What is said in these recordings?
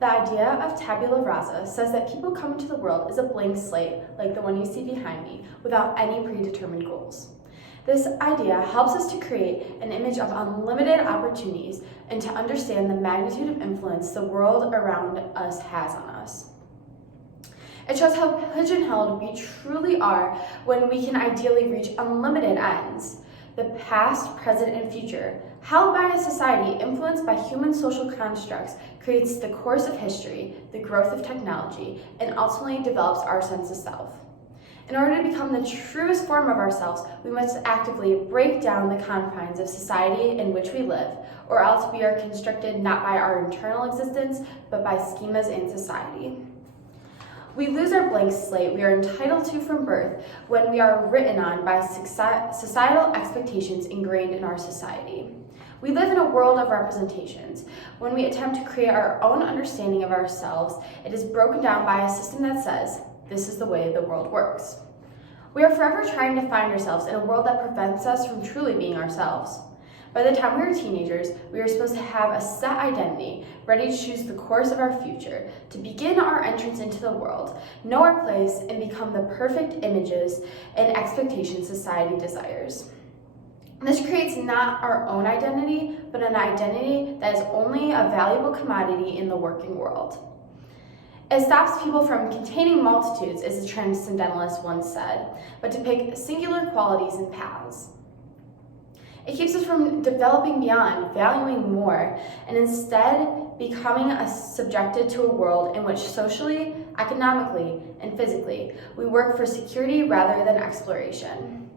The idea of tabula rasa says that people come into the world as a blank slate, like the one you see behind me, without any predetermined goals. This idea helps us to create an image of unlimited opportunities and to understand the magnitude of influence the world around us has on us. It shows how pigeonholed we truly are when we can ideally reach unlimited ends. The past, present, and future, held by a society influenced by human social constructs, creates the course of history, the growth of technology, and ultimately develops our sense of self. In order to become the truest form of ourselves, we must actively break down the confines of society in which we live, or else we are constricted not by our internal existence, but by schemas in society. We lose our blank slate we are entitled to from birth when we are written on by societal expectations ingrained in our society. We live in a world of representations. When we attempt to create our own understanding of ourselves, it is broken down by a system that says, this is the way the world works. We are forever trying to find ourselves in a world that prevents us from truly being ourselves. By the time we are teenagers, we are supposed to have a set identity, ready to choose the course of our future, to begin our entrance into the world, know our place, and become the perfect images and expectations society desires. This creates not our own identity, but an identity that is only a valuable commodity in the working world. It stops people from containing multitudes, as the transcendentalist once said, but to pick singular qualities and paths. It keeps us from developing beyond, valuing more, and instead becoming subjected to a world in which socially, economically, and physically, we work for security rather than exploration.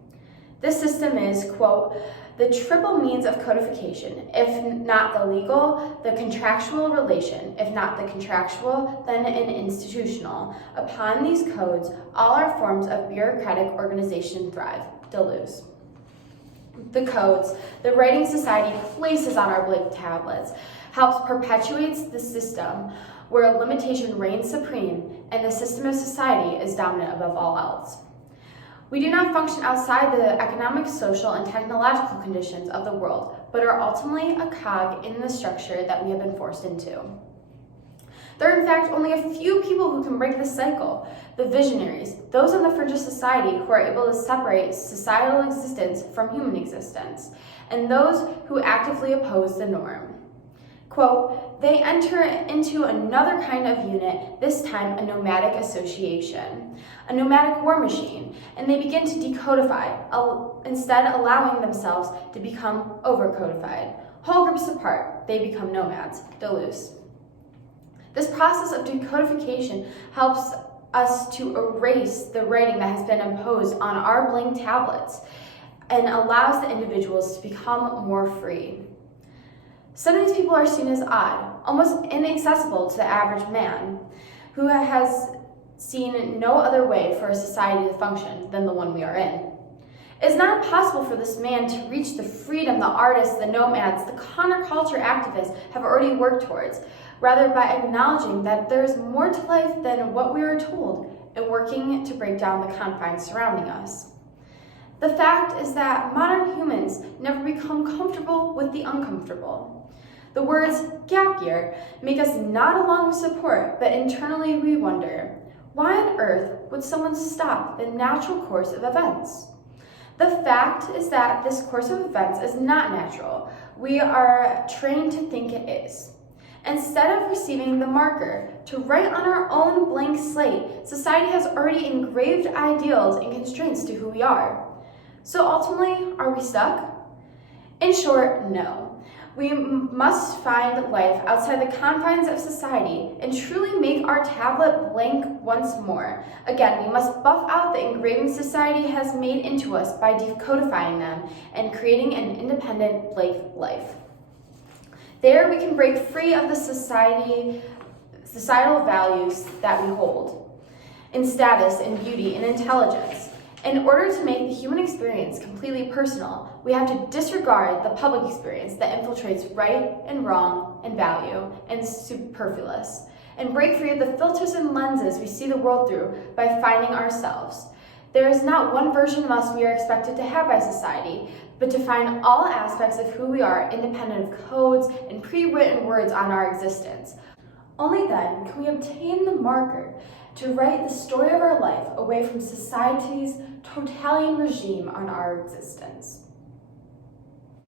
This system is, quote, the triple means of codification, if not the legal, the contractual relation, if not the contractual, then an institutional. Upon these codes, all our forms of bureaucratic organization thrive. Deleuze. The codes the writing society places on our blank tablets helps perpetuates the system where limitation reigns supreme and the system of society is dominant above all else. We do not function outside the economic, social, and technological conditions of the world, but are ultimately a cog in the structure that we have been forced into. There are in fact only a few people who can break this cycle: the visionaries, those on the fringe of society who are able to separate societal existence from human existence, and those who actively oppose the norm. Quote, they enter into another kind of unit, this time a nomadic association, a nomadic war machine, and they begin to decodify, instead allowing themselves to become overcodified. Whole groups apart, they become nomads. Deleuze. This process of decodification helps us to erase the writing that has been imposed on our blank tablets and allows the individuals to become more free. Some of these people are seen as odd, almost inaccessible to the average man, who has seen no other way for a society to function than the one we are in. It is not possible for this man to reach the freedom the artists, the nomads, the counterculture activists have already worked towards, rather by acknowledging that there is more to life than what we are told and working to break down the confines surrounding us. The fact is that modern humans never become comfortable with the uncomfortable. The words gap year make us nod along with support, but internally we wonder, why on earth would someone stop the natural course of events? The fact is that this course of events is not natural. We are trained to think it is. Instead of receiving the marker to write on our own blank slate, society has already engraved ideals and constraints to who we are. So ultimately, are we stuck? In short, no. We must find life outside the confines of society and truly make our tablet blank once more. Again, we must buff out the engraving society has made into us by decodifying them and creating an independent blank life. There we can break free of the societal values that we hold in status, in beauty, in intelligence. In order to make the human experience completely personal, we have to disregard the public experience that infiltrates right and wrong and value and superfluous, and break free of the filters and lenses we see the world through by finding ourselves. There is not one version of us we are expected to have by society, but to find all aspects of who we are independent of codes and pre-written words on our existence. Only then can we obtain the marker to write the story of our life away from society's totalitarian regime on our existence.